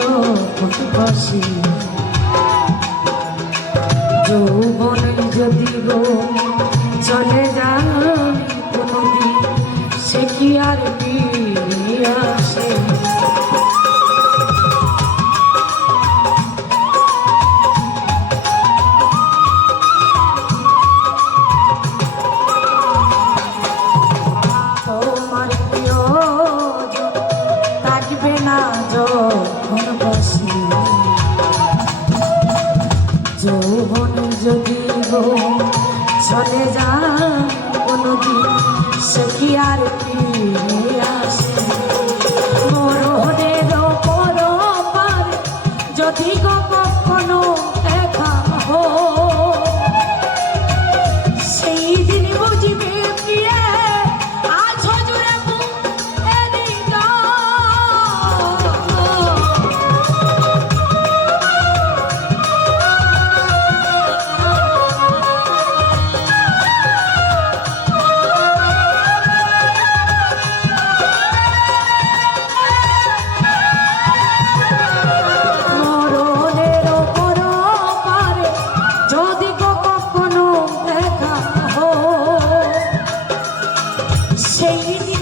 চোখ পাশি যৌবন যদি চলে যায় যখন বসে যৌবন যদি চলে যায় কোনদিন সে কি আর ফিরে Şeyini